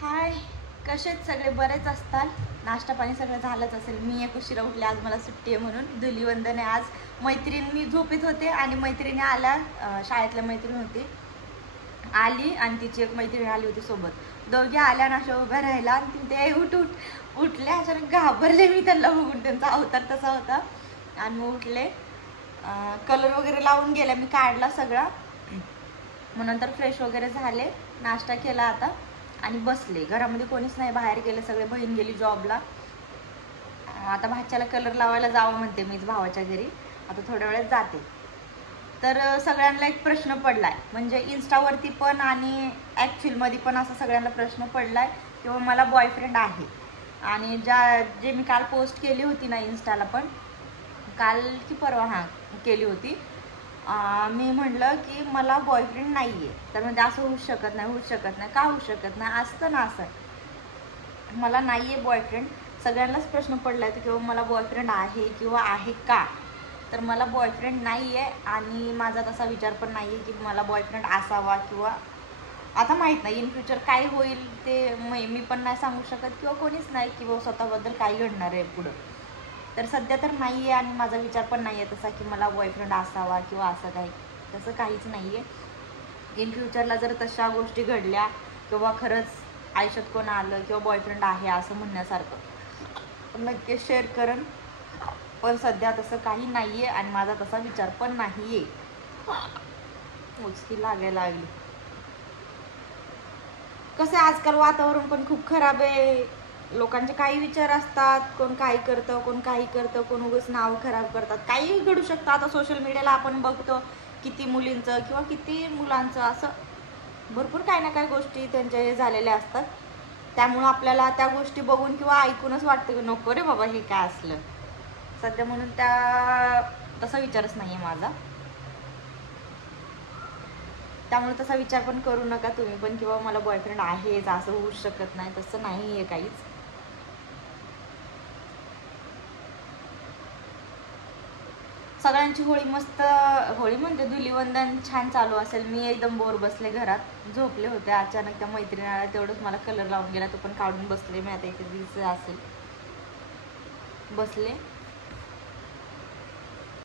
हाय, कसे आहेत सगळे? बरेच असतात. नाश्ता पाणी सगळं झालंच असेल. मी एक उशिरा उठले, आज मला सुट्टी आहे म्हणून. धुलीवंदन आहे आज. मी झोपीत होते आणि मैत्रिणी आल्या, शाळेतल्या मैत्रीण होती आली आणि तिची एक मैत्रीण आली होती सोबत. दोघी आल्या ना, अशा उभ्या राहिला आणि ते उठले. अचानक घाबरले मी त्यांना बघून. त्यांचा अवतार तसा होता. आणि मग उठले, कलर वगैरे लावून गेल्या, मी काढला सगळा. मग नंतर फ्रेश वगैरे झाले, नाश्ता केला आता आणि बसले. घरामध्ये कोणीच नाही, बाहेर गेले सगळे. बहीण गेली जॉबला. आता भाच्याला कलर लावायला जावं म्हणते मीच भावाच्या घरी. आता थोड्या वेळात जाते. तर सगळ्यांना एक प्रश्न पडलाय, म्हणजे इन्स्टावरती पण आणि ॲक्च्युअलमध्ये पण असा सगळ्यांना प्रश्न पडलाय की मला बॉयफ्रेंड आहे. आणि जे मी काल पोस्ट केली होती ना इन्स्टाला, पण काल की परवा केली होती. मी म्हटलं की मला बॉयफ्रेंड नाही आहे. तर म्हणजे असं होऊच शकत नाही. का होऊ शकत नाही? असतं ना असं. मला नाही आहे बॉयफ्रेंड. सगळ्यांनाच प्रश्न पडला आहे की मला बॉयफ्रेंड आहे किंवा आहे का. तर मला बॉयफ्रेंड नाही आहे आणि माझा तसा विचार पण नाही आहे की मला बॉयफ्रेंड असावा. किंवा आता माहीत नाही इन फ्युचर काय होईल ते मी पण नाही सांगू शकत, किंवा कोणीच नाही किंवा स्वतःबद्दल काय घडणार आहे पुढं. तर सध्या तर नाही आहे आणि माझा विचार पण नाही आहे तसा की मला बॉयफ्रेंड असावा किंवा असं काही. तसं काहीच नाही आहे. इन फ्युचरला जर तशा गोष्टी घडल्या किंवा खरंच आयुष्यात कोण आलं किंवा बॉयफ्रेंड आहे असं म्हणण्यासारखं, नक्कीच शेअर करेन. पण सध्या तसं काही नाही आहे आणि माझा तसा विचार पण नाही आहे. उचकी लागायला लागली. कसं आजकाल वातावरण पण खूप खराब आहे. लोकांचे काही विचार असतात. कोण काही करतं, कोण काही करतं, कोण उगाच नाव खराब करतात. काही घडू शकतं. आता सोशल मीडियाला आपण बघतो किती मुलींचं किंवा किती मुलांचं असं भरपूर काही ना काही गोष्टी त्यांच्या हे झालेल्या असतात. त्यामुळं आपल्याला त्या गोष्टी बघून किंवा ऐकूनच वाटतं की नको रे बाबा हे काय असलं सध्या. म्हणून तसा विचारच नाही आहे माझा. त्यामुळे तसा विचार पण करू नका तुम्ही पण, किंवा मला बॉयफ्रेंड आहेच असं होऊच शकत नाही. तसं नाही आहे काहीच. सगळ्यांची होळी मस्त, होळी म्हणजे धुलीवंदन छान चालू असेल. मी एकदम बोर बसले घरात, झोपले होते. अचानक त्या मैत्रिणीला तेवढंच मला कलर लावून गेला, तो पण काढून बसले. मी आता इथे दिवस असेल बसले